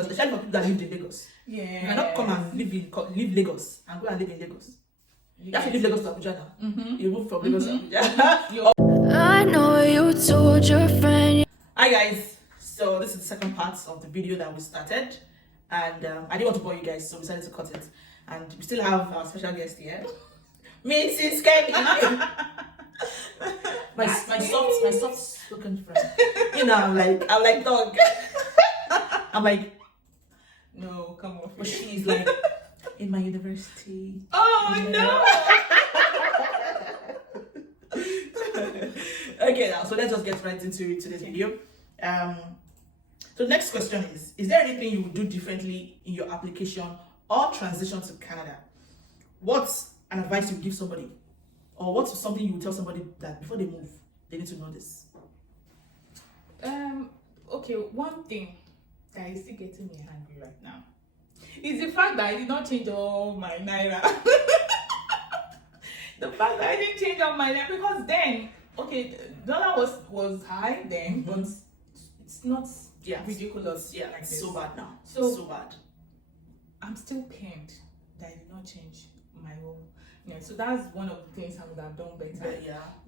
especially for people that live in Lagos. Yeah. You cannot come and leave Lagos and go and live in Lagos. You have to leave Lagos to Abuja now. You move from Lagos to Abuja. I know you told your friend. Hi guys, so this is the second part of the video that we started, and I didn't want to bore you guys, so we decided to cut it. And we still have our special guest here, Mrs. Kemi. my soft spoken friend. You know, I'm like dog. I'm like, No, come on. but she's like in my university. Oh no. Okay, now so let's just get right into today's video. So next question is there anything you would do differently in your application or transition to Canada? What's an advice you would give somebody, or what's something you would tell somebody that before they move they need to know this? Okay, one thing that is still getting me angry right now is the fact that I did not change all my naira. The fact that I didn't change all my naira, because then, okay, dollar was high then, but it's not ridiculous. Yeah, like it's this. so bad now. So bad. I'm still pained that I did not change my own. Yeah, so that's one of the things I would have done better.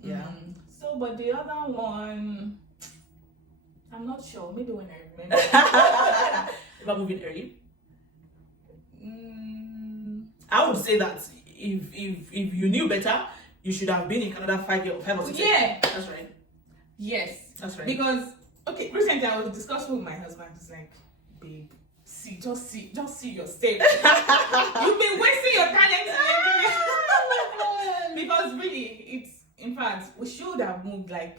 Yeah. So, but the other one, I'm not sure. Maybe when I remember. About moving early. I would say that if you knew better, you should have been in Canada 5 or 6 years. Yeah, That's right. yes, That's right. because okay, recently I was discussing with my husband. He's like, babe, just see your step. You've been wasting your talent in Nigeria. Because really, it's, in fact, we should have moved like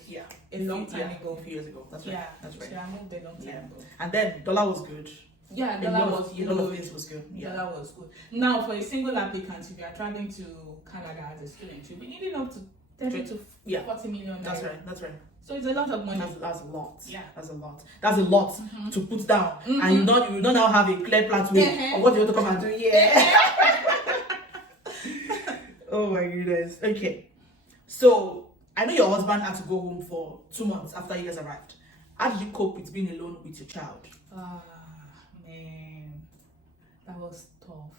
a long time ago. A few years ago. That's right. Yeah, That's we right. should have moved a long time ago. And then dollar was good. Yeah, A dollar lot was of good. things was good. Yeah. Dollar was good. Now, for a single applicant, if you are traveling to Canada as a student, you'll be needing up to 30 to 40 million. That's right. That's right. So it's a lot of money. That's a lot. Yeah. That's a lot. That's a lot to put down. And you don't now have a clear pathway of what you want to come and do. Yeah. Oh my goodness. Okay. So I know your husband had to go home for 2 months after you guys arrived. How did you cope with being alone with your child? Ah, man. That was tough.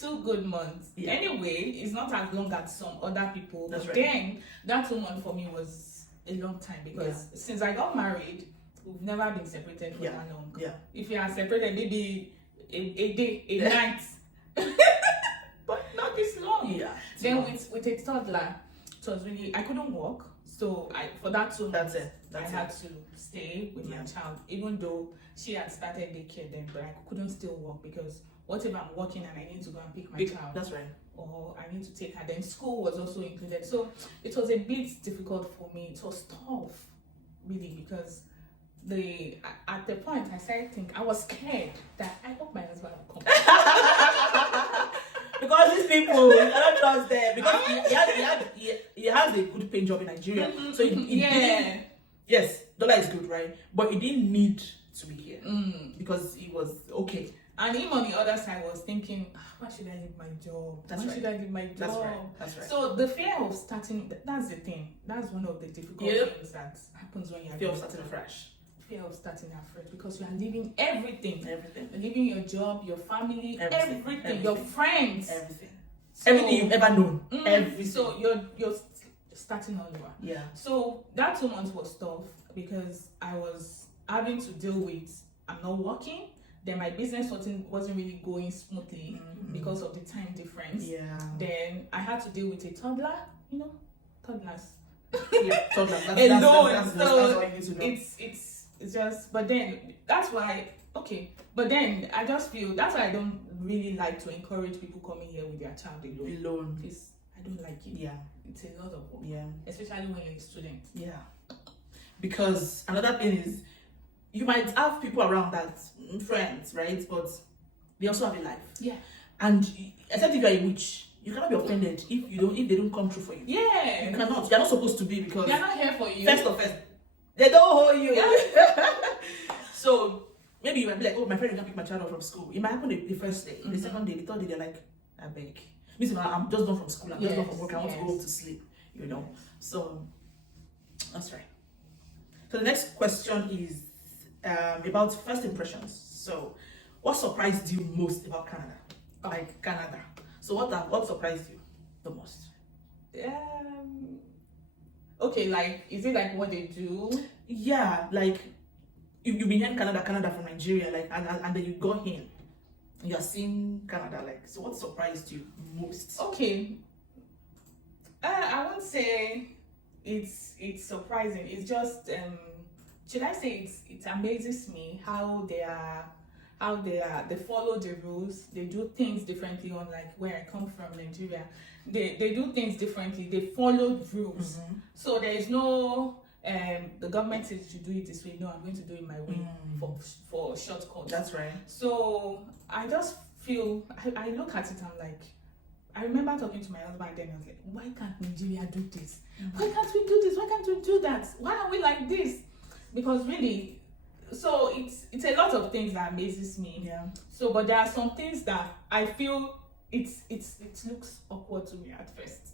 2 good months. Yeah. Anyway, it's not as long as some other people. That's but right. then that 2 months for me was a long time, because since I got married, we've never been separated for that long. Yeah. If you are separated, maybe a day, a night, but not this long. Yeah. Then with a toddler, it was really, I couldn't walk. So for that 2 months, I had to stay with my child, even though she had started daycare then, but I couldn't still walk, because what if I'm working and I need to go and pick my child? That's right. Or I need to take her. Then school was also included. So it was a bit difficult for me. It was tough, really, because at the point I started thinking, I was scared that I hope my husband will come. Because these people, I don't trust them. Because he has a good paying job in Nigeria. So it didn't, yes, dollar is good, right? But he didn't need to be here because he was okay. And him on the other side was thinking, why should I leave my job? Why should I leave my job? That's right. So the fear of starting, that's the thing. That's one of the difficult things that happens when you're fear of starting afresh. Fear of starting afresh, because you are leaving everything. You're leaving your job, your family, everything. Your friends. So, everything you've ever known. Everything. So you're starting all over. Yeah. So that 2 months was tough, because I was having to deal with, I'm not working. Then my business wasn't really going smoothly because of the time difference. Yeah. Then I had to deal with a toddler, toddlers. Yeah, toddlers. Alone. That's so what you need to know. It's just, but then that's why, but then I just feel that's why I don't really like to encourage people coming here with their child alone. Because I don't like it. Yeah. It's a lot of work. Yeah. Especially when you're a student. Yeah. Because another thing is, you might have people around that, friends, right? But they also have a life. Yeah. And except if you're a witch, you cannot be offended if they don't come true for you. Yeah. You cannot. You're not supposed to be, because they're not here for you. First, they don't hold you. Yeah. So maybe you might be like, oh, my friend can pick my child up from school. It might happen the first day, the second day, the third day, they're like, I beg. Listen, I'm just done from school. I'm just done from work. I want to go home to sleep. So that's right. So the next question is, about first impressions. So, what surprised you most about Canada? Like Canada. So, what surprised you the most? Okay, like, is it like what they do? Yeah, like you've been here in Canada from Nigeria, like, and then you go here, you're seeing Canada, like. So, what surprised you most? Okay, I won't say it's surprising. It's just should I say it amazes me how they follow the rules. They do things differently. On like where I come from, Nigeria, they do things differently. They follow rules. So there is no the government says you do it this way. No, I'm going to do it my way for shortcuts. That's right. So I just feel I look at it. I'm like, I remember talking to my husband then. I was like, why can't Nigeria do this? Why can't we do this? Why can't we do that? Why are we like this? Because really, so it's a lot of things that amazes me. Yeah. So, but there are some things that I feel it looks awkward to me at first.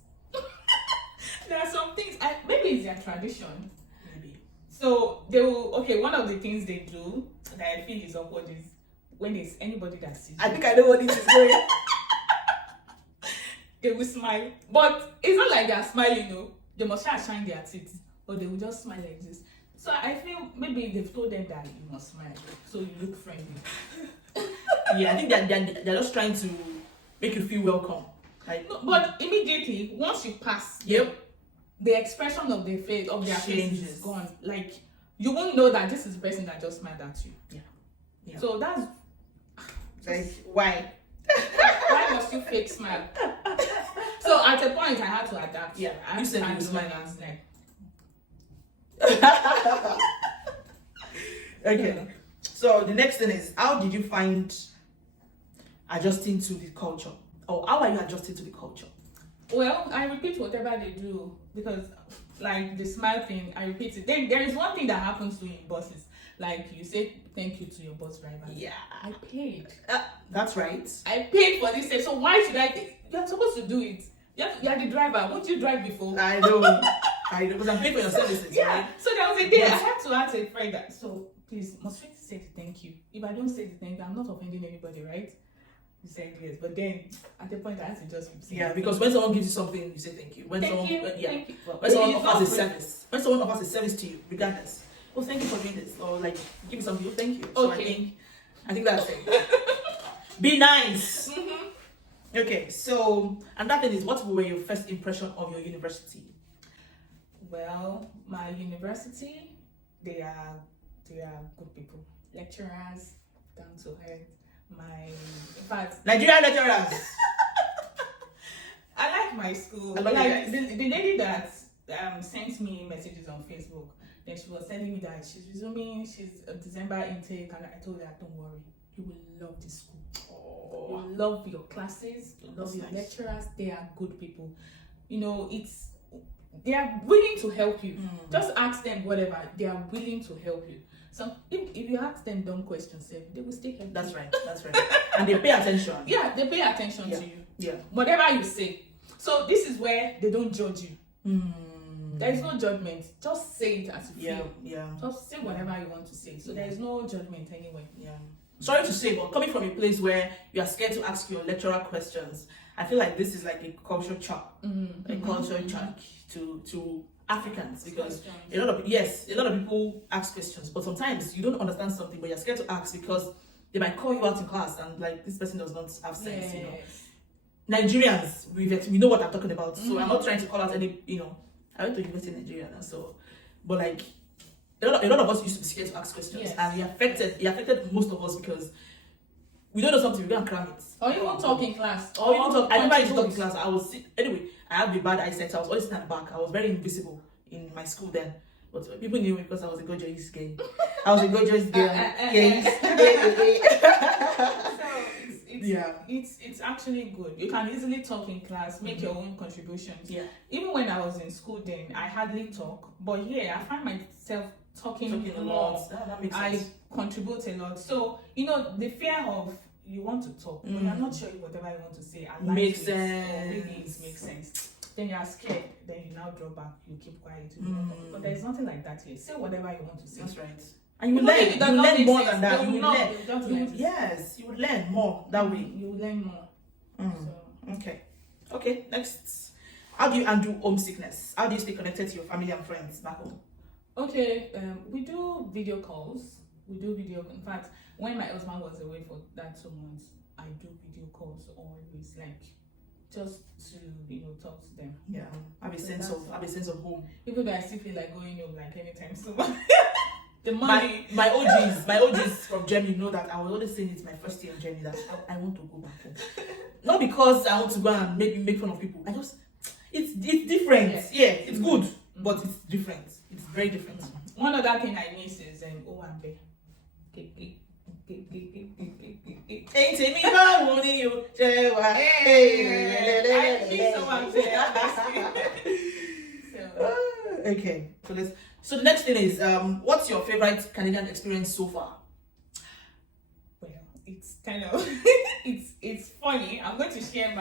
There are some things maybe it's their tradition. Maybe. So they will one of the things they do that I feel is awkward is when there's anybody that sees. I think I know what this is going. They will smile, but it's not like they're smiling. No, they must try to shine their teeth, but they will just smile like this. So I feel maybe they've told them that you must smile, so you look friendly. Yeah, I think they're just trying to make you feel welcome. Like, No, but immediately once you pass, yep, the expression of their face Changes. is gone. Like you won't know that this is the person that just smiled at you. Yeah. So that's like why? why must you fake smile? So at a point I had to adapt. Yeah, I you said you had to smile. like. Okay. So the next thing is, how did you find adjusting to the culture? Or how are you adjusting to the culture? Well, I repeat whatever they do because, like the smile thing, I repeat it. Then there is one thing that happens to you in buses. Like you say thank you to your bus driver. Yeah. I paid. That's right. I paid for this step, so why should I? You're supposed to do it. You're the driver. Won't you drive before? I know. Because I'm paying for your services. Yeah. Right? So there was a day Yes. I had to ask a friend that. So please, must we say the thank you? If I don't say the thank you, I'm not offending anybody, right? He said yes, but then at the point I had to just keep saying Because when someone gives you something, you say thank you. When thank someone, you, yeah. thank you. Well, When someone it's offers a not free. service, when someone offers a service to you, regardless, oh, thank you for doing this, or like give me something, oh, thank you. So Okay. I think that's it. Be nice. Okay, so another thing is, what were your first impression of your university? Well, my university, they are good people. Lecturers, down to earth. In fact, Nigerian lecturers. I like my school. I love Like you the lady that sent me messages on Facebook, then she was telling me that she's resuming, she's a December intake, and I told her, don't worry, you will love this school. You will love your classes, you will love your lecturers, they are good people. You know, they are willing to help you. Just ask them whatever, they are willing to help you. So if you ask them dumb questions, they will still help That's you. right. That's right. And they pay attention. Yeah, they pay attention Yeah. to you. Yeah. Whatever you say. So this is where they don't judge you. There is no judgment. Just say it as you feel. Yeah. Just say whatever you want to say. So there is no judgment anyway. Yeah. Sorry to say, but coming from a place where you are scared to ask your lecturer questions, I feel like this is like a culture shock, a culture shock to Africans, because a lot of people ask questions, but sometimes you don't understand something, but you're scared to ask because they might call you out in class and like, this person does not have sense. You know, Nigerians, we know what I'm talking about. So I'm not trying to call out any. I went to university in Nigeria now, so, but like a lot of us used to be scared to ask questions, and it affected most of us because we don't know something, we go and cram it. Or even talk in class. I never used to talk in class. I have a bad eyesight, so I was always sitting at the back. I was very invisible in my school then. But people knew me because I was a gorgeous girl. I was a gorgeous girl. It's actually good. You can easily talk in class, make your own contributions. Yeah. Even when I was in school then, I hardly talk. But here, I find myself talking a lot. That makes I sense. contribute a lot. So, the fear of you want to talk, but you're not sure if whatever you want to say aligns Makes with, or sense. maybe it makes sense. Then you are scared, then you now draw back, you keep quiet. But there's nothing like that here. Say whatever you want to say. That's right. And you Even learn. if it does You not learn make more sense, than that. they will You not, learn. they will just You learn. would, yes, you would learn more that way. You will learn more. So, Okay. Okay. Next, how do you undo homesickness? How do you stay connected to your family and friends back home? okay, we do video calls. In fact, when my husband was away for that 2 months, I do video calls always, like just to talk to them. Yeah. Have a So sense that's of home. Even though I still feel like going home like anytime soon. The My money. my OGs from Germany know that I was always saying it's my first year in Germany that I want to go back home. Not because I want to go and make fun of people. It's different. Yes. Yeah, it's good, but it's different. It's very different. One other thing I miss is Owambe. Ain't me báwo ni o ṣe wà? I miss Owambe. Okay, so the next thing is what's your favorite Canadian experience so far? Well, it's kind of it's funny. I'm going to share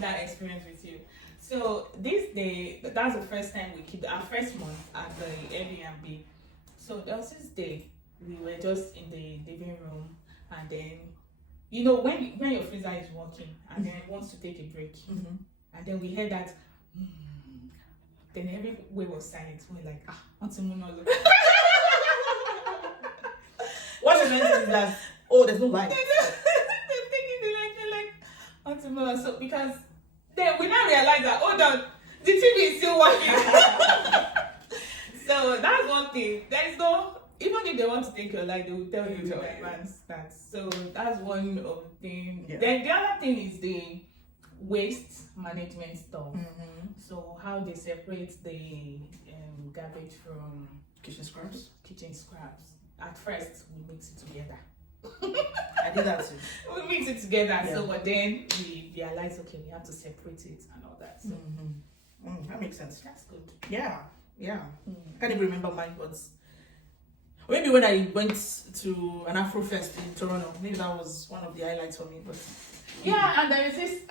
that experience with you. So this day, that's the first time we keep our first month at the Airbnb. So there was this day we were just in the living room, and then when your freezer is working and then it wants to take a break, and then we heard that. Then everywhere was silent. We were like, what's in monologue? What you meant is that there's no light. They're taking the light. They're like, what's in monologue? So because then we now realize that the TV is still working. So that's one thing. There is no, even if they want to take your light, they will tell you in advance that. So that's one of the things. Yeah. Then the other thing is the waste management stuff. So how they separate the garbage from Kitchen scraps. At first we mix it together. I did that too. We mix it together. Yeah. So but then we realize we have to separate it and all that. So That makes sense. that's good. Yeah. I can't even remember mine, but maybe when I went to an Afro Fest in Toronto, maybe that was one of the highlights for me. But Yeah, and there is this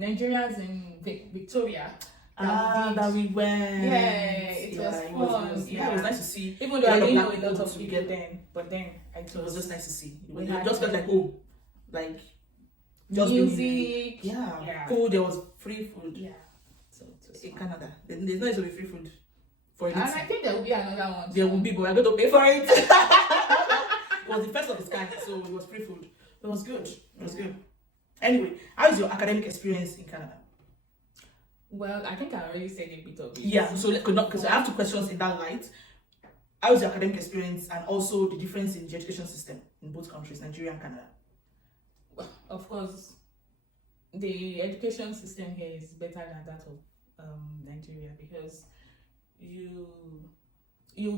Nigerians in Victoria that we went. Yeah, it was fun. It was nice to see. Even though I didn't know a Black lot people of people together. then, but then It was just nice to see. We It had just felt like home. Like just music. yeah. Food, there was free food. Yeah. So it was In fun. Canada. There's not going to be free food for And it. I think there will be another one. There will be, but we're going to pay for it. It was the first of its kind, so it was free food. It was good. It was good. Anyway, how is your academic experience in Canada? Well, I think I already said a bit of it. Yeah, so because I have two questions in that light. How is your academic experience and also the difference in the education system in both countries, Nigeria and Canada? Of course, the education system here is better than that of Nigeria because you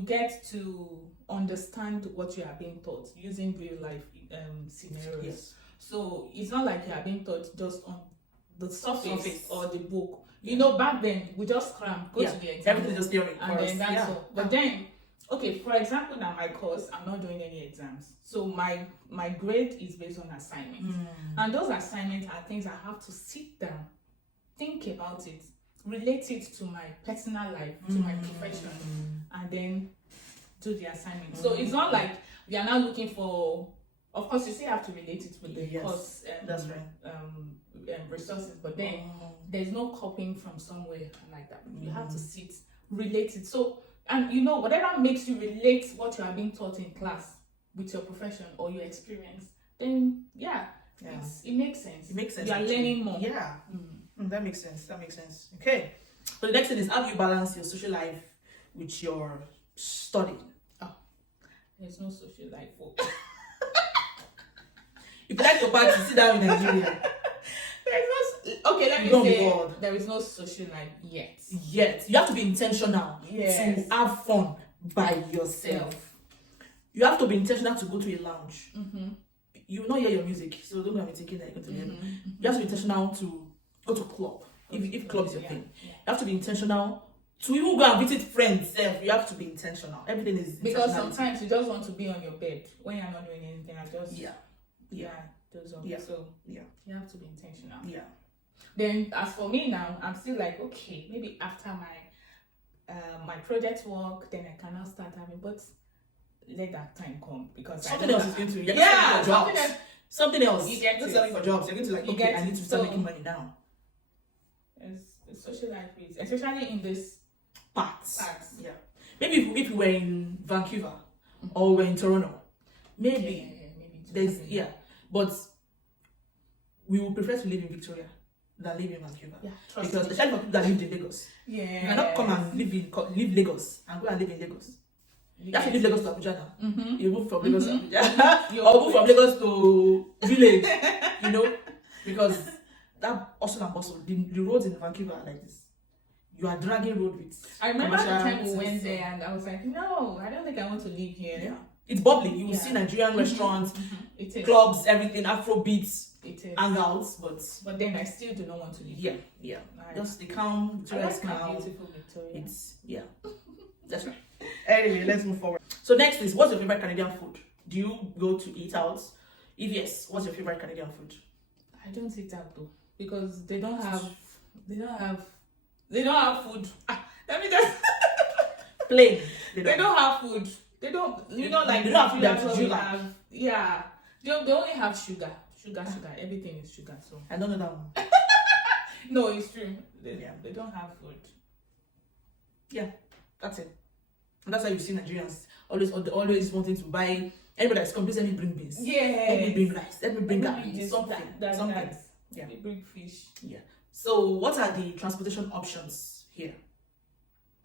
get to understand what you are being taught using real life scenarios. Yes. So it's not like you are being taught just on the surface. Or the book. Back then we just cram, go to the exam. Everything is just theory. And then that's all. But then, okay, for example, now my course, I'm not doing any exams. So my grade is based on assignments. And those assignments are things I have to sit down, think about it, relate it to my personal life, to my profession, and then do the assignment. So it's not like we are now looking for, of course, you still have to relate it with the course that's right. resources, but then there's no copying from somewhere like that. You have to sit, relate it. So, and whatever makes you relate what you are being taught in class with your profession or your experience, then it makes sense. It makes sense. You are learning more. Yeah. That makes sense. Okay. So the next thing is, how do you balance your social life with your study? There's no social life. If you like your party, sit down in Nigeria. Let me say there is no social life yet. You have to be intentional to have fun by yourself. You have to be intentional to go to a lounge. You will not hear your music, so don't be thinking that you're going to hear. You have to be intentional to go to club. If club is your thing, you have to be intentional to even go and visit friends. You have to be intentional. Everything is because sometimes you just want to be on your bed when you're not doing anything. So you have to be intentional. Yeah. Then as for me now, I'm still like, okay, maybe after my my project work, then I can now start having, but let that time come because Something else is going to yeah, something else. Something else. You get You're it. selling for jobs. You're going to like, You okay, get I need it. to start So- making money now. It's social life is, especially in this Parts. parts. Yeah. Maybe if we were in Vancouver or we're in Toronto, maybe maybe there's but we would prefer to live in Victoria than live in Vancouver. yeah, trust Because me. especially for people that lived in Lagos. Yeah, You cannot come and live Lagos and go and live in Lagos. You have to leave Lagos to Abuja now. Mm-hmm. You move from Lagos Mhm. to Abuja. Or move from Lagos to village. You know? Because that hustle and bustle, the roads in Vancouver are like this. You are dragging road with I remember the commercial time we things. went there and I was like, no, I don't think I want to live here. Yeah. It's bubbly. You will Yeah. see Nigerian restaurants, It is. clubs, everything, Afro beats, It is. hangouts, but But then I still do not want to live yeah, here. yeah. I- Just the calm, I Victoria is like my calm. beautiful Victoria. It's yeah. That's right. Anyway, let's move forward. So next is, what's your favorite Canadian food? Do you go to eat out? If yes, what's your favorite Canadian food? I don't eat out though because they don't have food. Let me just Plain. they don't have food. They don't like They don't have food that's that what you we like. have. Yeah. They only have sugar. Everything is sugar. So I don't know that one. no, it's true. Yeah. They don't have food. That's it. And that's why you see Nigerians always wanting to buy. Anybody that's come, please let me bring beans. Let me Yeah. bring rice. Let me bring Everything garri. is Something. Something. Yeah. They bring fish. So, what are the transportation options here?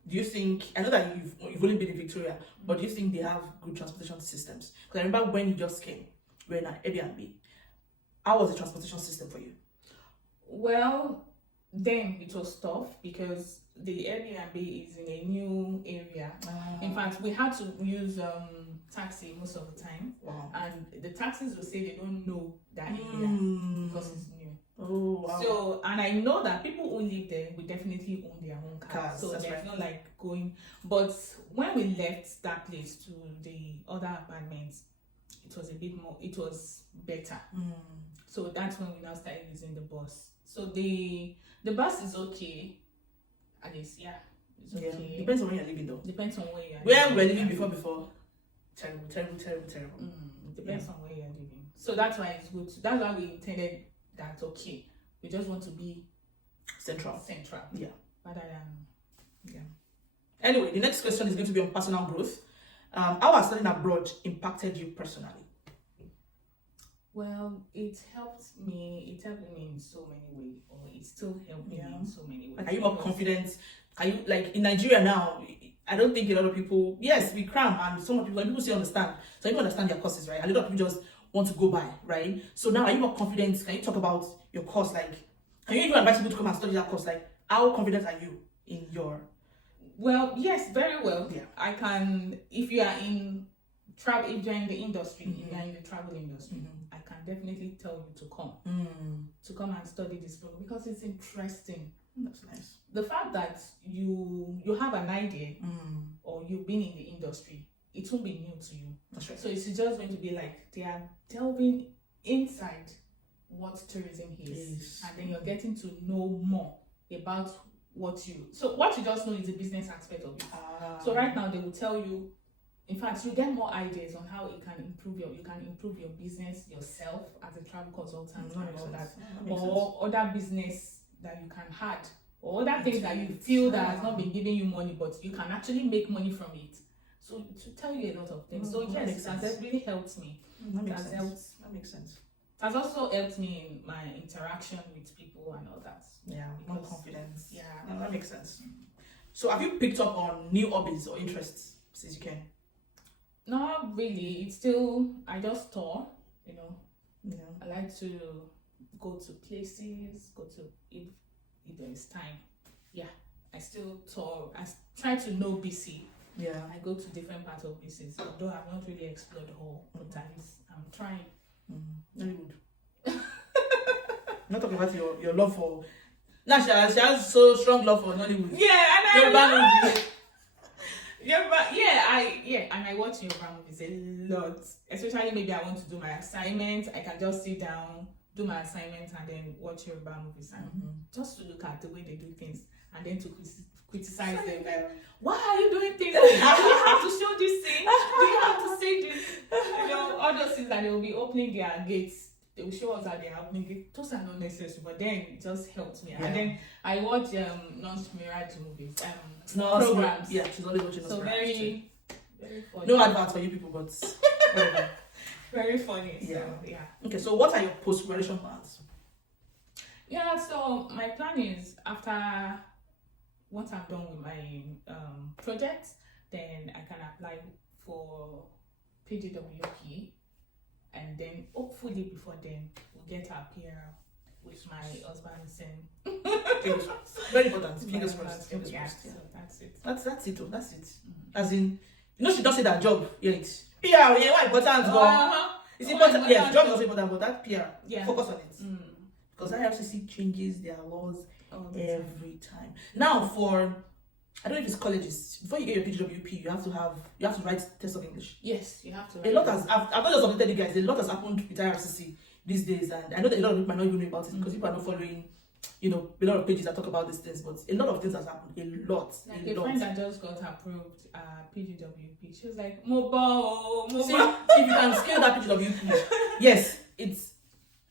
Do you think, I know that you've only been in Victoria, but do you think they have good transportation systems? Because I remember when you just came, we were in an Airbnb. How was the transportation system for you? Well, then it was tough because the Airbnb is in a new area. In fact, we had to use taxi most of the time, Wow. and the taxis will say they don't know that area because it's new. Oh, wow. So, and I know that people who live there will definitely own their own Cars, so that's there's right. not like going. But when we left that place to the other apartments, it was a bit more. It was better. So that's when we now started using the bus. So the bus is okay. At least, yeah, it's Yeah. okay. Depends on where you're living though. Depends on where you're Where we were living before. Terrible. Depends on where you're living. So that's why it's good. That's why we intended that. Okay, we just want to be Central. Yeah. rather than Anyway, the next question is going to be on personal growth. How has studying abroad impacted you personally? Well, it helped me in so many ways, or it still helped me in so many ways. Like, are you more confident? Are you like in Nigeria now? I don't think a lot of people. Yes, we cram, and some people, when people say understand, so people understand their courses, right? A lot of people just want to go by, right? So now, are you more confident? Can you talk about your course? Like, can you even invite people to come and study that course? Like, how confident are you in your? Well, yes, very well. Yeah. I can, if you are in travel, if you're in the industry, if you are in the travel industry, I can definitely tell you to come and study this program because it's interesting. That's nice. The fact that you have an idea or you've been in the industry, it won't be new to you. That's right. So it's just going to be like they are delving inside what tourism is, Yes. and then you're getting to know more about what you just know is the business aspect of it. So right now they will tell you, in fact, you get more ideas on how you can improve your business yourself as a travel consultant and all that, or other business that you can add, or other things that you feel that has not been giving you money, but you can actually make money from it. So to tell you a lot of things. So that yes, makes that sense. really helped me. That makes That sense. That makes sense. Has also helped me in my interaction with people and all that. Yeah, more Because- confidence. Yeah. No, that makes sense. So, have you picked up on new hobbies or interests since you came? Not really. It's still, I just tour, Yeah. I like to go to places, if there is time. Yeah. I still tour. Try to know BC. Yeah. I go to different parts of BC, although I've not really explored all, but at least I'm trying. Very good. Not talking about your love for. Now she has so strong love for Nollywood. Yeah, and Yoruba movie. and I watch Yoruba movies a lot. Especially maybe I want to do my assignment. I can just sit down, do my assignment, and then watch Yoruba movies and just to look at the way they do things. and then to criticize them. Like, why are you doing things? Do you have to show this thing? Do you have to say this? You know, all those things that they will be opening their gates. They will show us that they are opening gates. Those are not necessary, but then it just helps me. And then I watch non-mirage movies, programs. Yeah, she's always watching. So very funny. No advert for you people, but whatever. Very funny. Yeah. So, yeah. Okay, so what are your post-graduation plans? Yeah, so my plan is after once I'm done with my project, then I can apply for PGWP, and then hopefully before then we'll get our PR with my husband's Very important. Fingers crossed. Yeah, Fingers crossed. Yeah. so that's it. That's it. That's it. As in, she don't say that job yet. PR, yeah, why important? It's important. Yes, job is important, but that PR, focus on it. Because IRCC changes their laws every time. Now, I don't know if it's colleges. Before you get your PGWP, you have to write test of English. Yes, you have to. A lot has. I've not just updated you guys. A lot has happened with IRCC these days, and I know that a lot of people might not even know about it because people are not following. You know, a lot of pages that talk about these things, but a lot of things has happened. A lot. Like a friend that just got approved PGWP, she was like, mobile. See, if you can scale that PGWP, yes, it's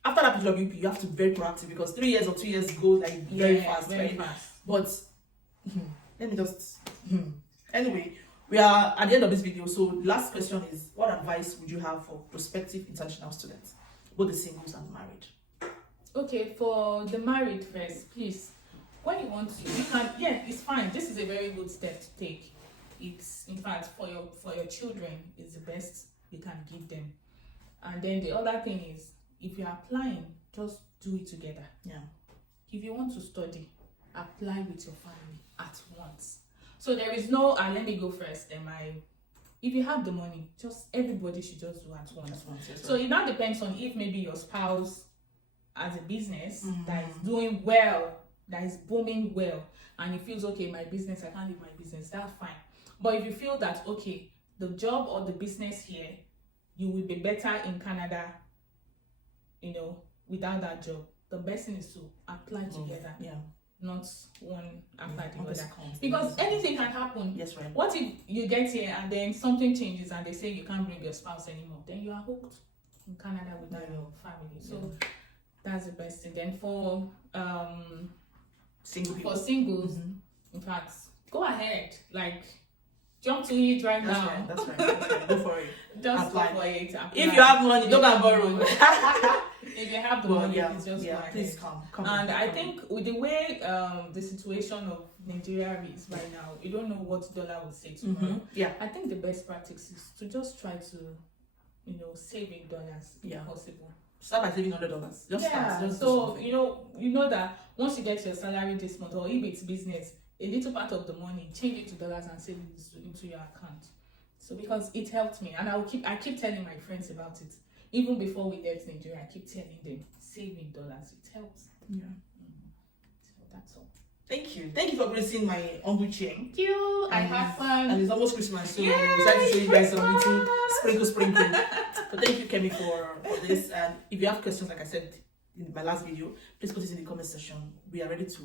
after that PGWP, you have to be very proactive because 3 years or 2 years go like very fast, very right? fast. But let me just anyway, we are at the end of this video. So the last question is, what advice would you have for prospective international students, both the singles and married? Okay, for the married first, please, when you want to, you can, it's fine. This is a very good step to take. It's, in fact, for your children, it's the best you can give them. And then the other thing is, if you're applying, just do it together. Yeah. If you want to study, apply with your family at once. So there is no, let me go first, if you have the money, just everybody should just do at once. So it now depends on if maybe your spouse as a business that is doing well, that is booming well, and he feels, okay, my business, I can't leave my business, that's fine. But if you feel that, okay, the job or the business here, you will be better in Canada, you know, without that job, the best thing is to apply together. Yeah. Not one after the other. Because anything can happen. Yes, right. What if you get here and then something changes and they say you can't bring your spouse anymore? Then you are hooked in Canada without your family. So that's the best thing. Then for singles, in fact, go ahead. Like, jump to it right now. That's right. Go for it. Just apply. Go for it. Apply. If you have money, don't go and borrow. If you have the money, it's just please come. And I think with the way the situation of Nigeria is right now, you don't know what dollar will say tomorrow. Yeah. I think the best practice is to just try to, you know, save in dollars if possible. Start by saving $100. Just start. Just so you know that once you get your salary this month, or if it's business, a little part of the money, change it to dollars and save it into your account. So because it helped me, and I keep telling my friends about it. Even before we left Nigeria, I keep telling them, saving dollars, it helps. Yeah. So that's all. Thank you for gracing my humble chair. Thank you. I had fun. And it's almost Christmas, so we decided to show you guys some little sprinkle. So thank you, Kemi, for this. And if you have questions, like I said in my last video, please put it in the comment section. We are ready to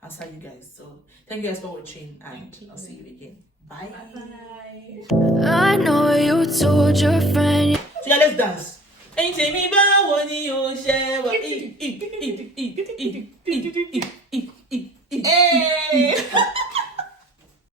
answer you guys. So thank you guys for watching, and I'll see you again. Bye. Bye. I know you told your friend. So yeah, let's dance. Ain't me ba woni o she wa